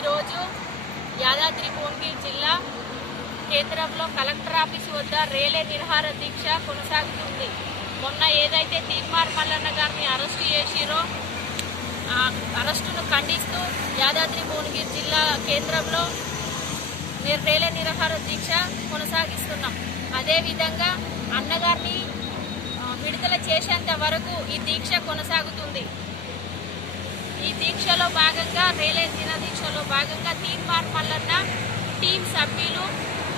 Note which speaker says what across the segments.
Speaker 1: ఈరోజు యాదాద్రి భువనగిరి జిల్లా కేంద్రంలో కలెక్టర్ ఆఫీస్ వద్ద రేలే నిరహార దీక్ష కొనసాగుతుంది. మొన్న ఏదైతే తీర్మార్ మల్లన్న గారిని అరెస్టు చేసిరో అరెస్టును ఖండిస్తూ యాదాద్రి భువనగిరి జిల్లా కేంద్రంలో రేలే నిరహార దీక్ష కొనసాగిస్తున్నాం. అదేవిధంగా అన్నగారిని విడుదల చేసేంత వరకు ఈ దీక్ష కొనసాగుతుంది. దీక్షలో భాగంగా రేలే దినదీక్షలో భాగంగా తీన్మార్ మల్లన్న టీం సభ్యులు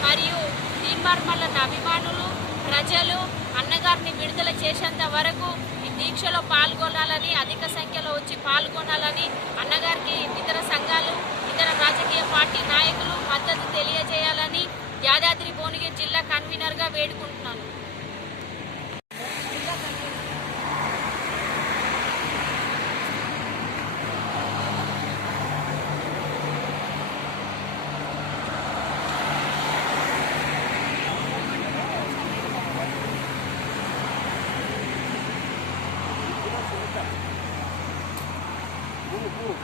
Speaker 1: మరియు తీన్మార్ మల్లన్న అభిమానులు ప్రజలు అన్నగారిని విడుదల చేసేంత వరకు ఈ దీక్షలో పాల్గొనాలని అధిక సంఖ్యలో వచ్చి పాల్గొనాలని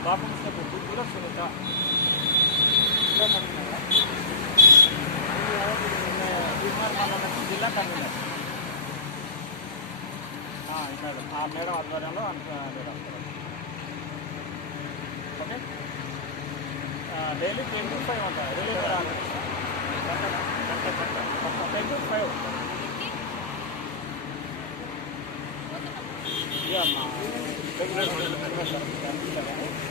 Speaker 2: బాబు కూడా సునీత జిల్లా కన్వీనర్ ఆ, ఈ మేడం ఆ మేడం ఆధ్వర్యంలో అనుకున్నాను okay daily ten to five ఉంటాయి డైలీ టెన్ టు ఫైవ్ ఇక
Speaker 3: Thank you.